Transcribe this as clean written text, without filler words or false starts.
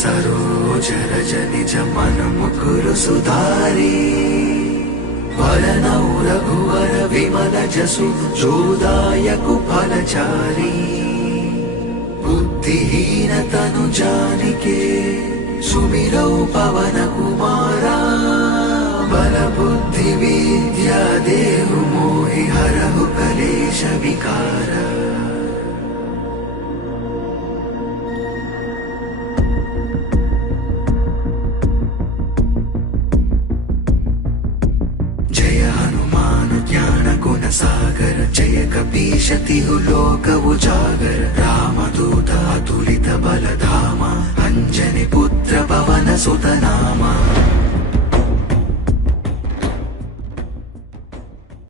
सरोज रज निज मन मुकुर सुधारी वरनौ रघुवर विमल जसु जोदायकु फलचारी बुद्धिहीन तनु जानिके सुमिरौ पवन कुमारा बल बुद्धि विद्या देहु मोहि हरहु कलेश विकारा। जय हनुमान ज्ञान गुण सागर जय कपीश तिहु लोक उजागर रामदूत अतुलित बल धामा अंजनी पुत्र पवन सुत नामा।